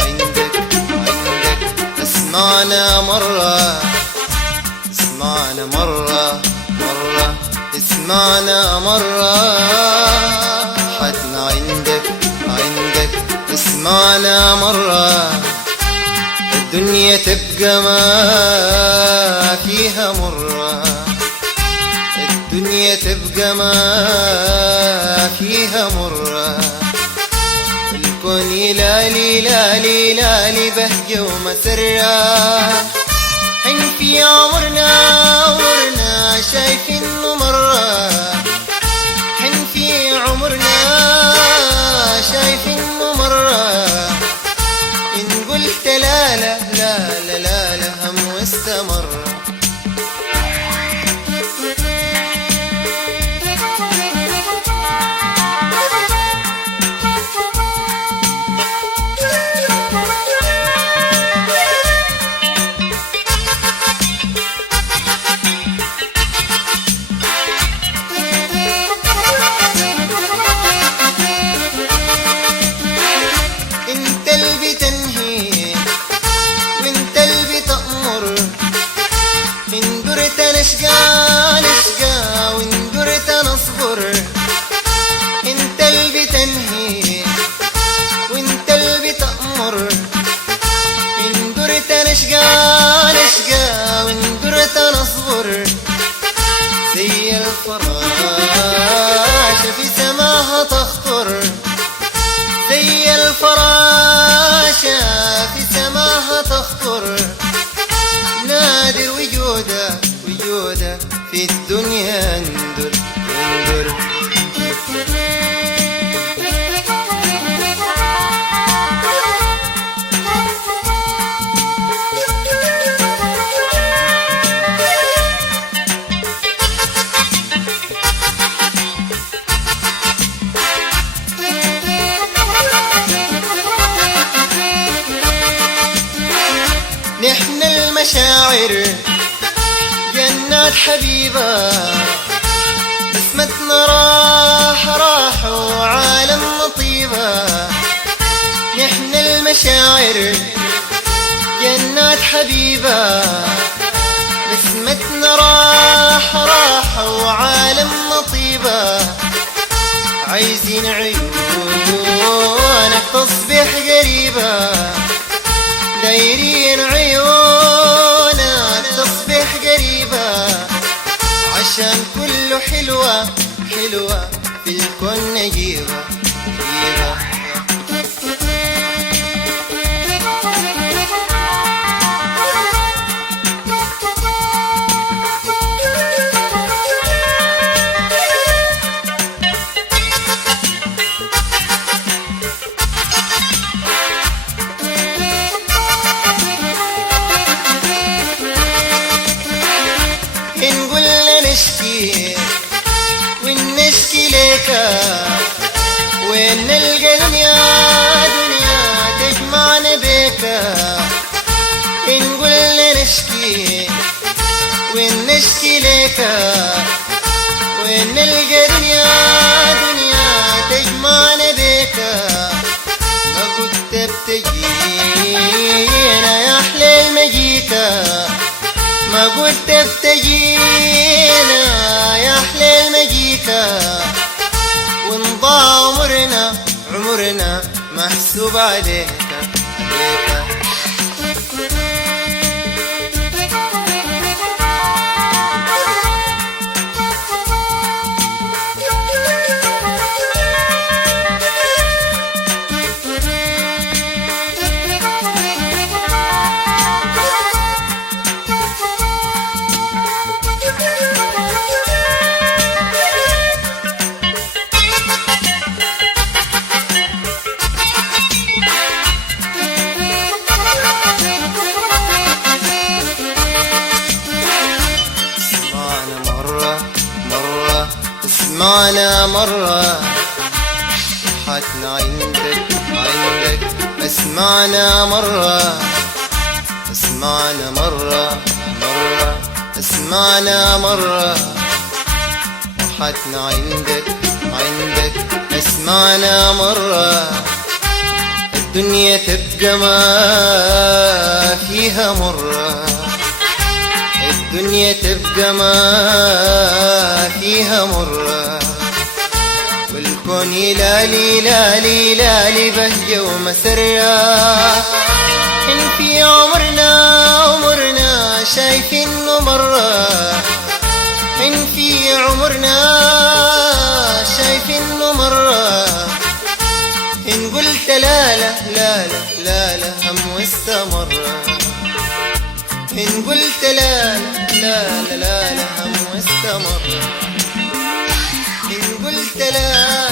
عندك اسمعنا مرة، اسمعنا مرة اسمعنا مرة. حدنا عندك اسمعنا مرة. الدنيا تبقى ما فيها مرة، الدنيا تبقى ما فيها مرة. الكون يلالي لالي لالي بهجة ومسرة. حن في عمرنا شايف انه مرة، حن في عمرنا شايف انه مرة. ان قلت لا لا لا لا لا لا هم واستمر. نشقى وإن درت نصبر. انت اللي بتنهي وانت اللي بتأمر. إن درت نشقى وإن درت نصبر. زي الفراشة في سماها تخطر، زي الفراشة في سماها تخطر. نادر وجودك في الدنيا اندر. نحن المشاعر جنات حبيبة، بسمتنا راح وعالم طيبة. نحن المشاعر جنات حبيبة، بسمتنا راح وعالم طيبة. عايزين عيونك تصبح قريبة، دايرين عيونك تصبح قريبة. عشان كله حلوة في الكون نجيبة. ونشكي لك وين نلقى دنيا تجمعنا بك. نقول نشكي ونشكي لك وين نلقى دنيا تجمعنا بك. ما كنت بتجينا يا أحلى المجيكا، ما قلت بتجينا يا أحلى المجيكا. ونضاع عمرنا محسوب عليك. اسمعنا مرة. حدنا عندك اسمعنا مرة، اسمعنا مرة اسمعنا مرة. وحدنا عندك اسمعنا مرة. الدنيا تبقى ما فيها مرة، الدنيا تبقى ما فيها مرة، والكون يلالي لالي لالي بهجة ومسرة. إن في عمرنا شايفين إنه مرة، إن في عمرنا شايفين إنه مرة، إن قلت لا لا لا لا لا لا هم واستمر، إن قلت لا لا لا لا لا هم واستمر، إن قلت لا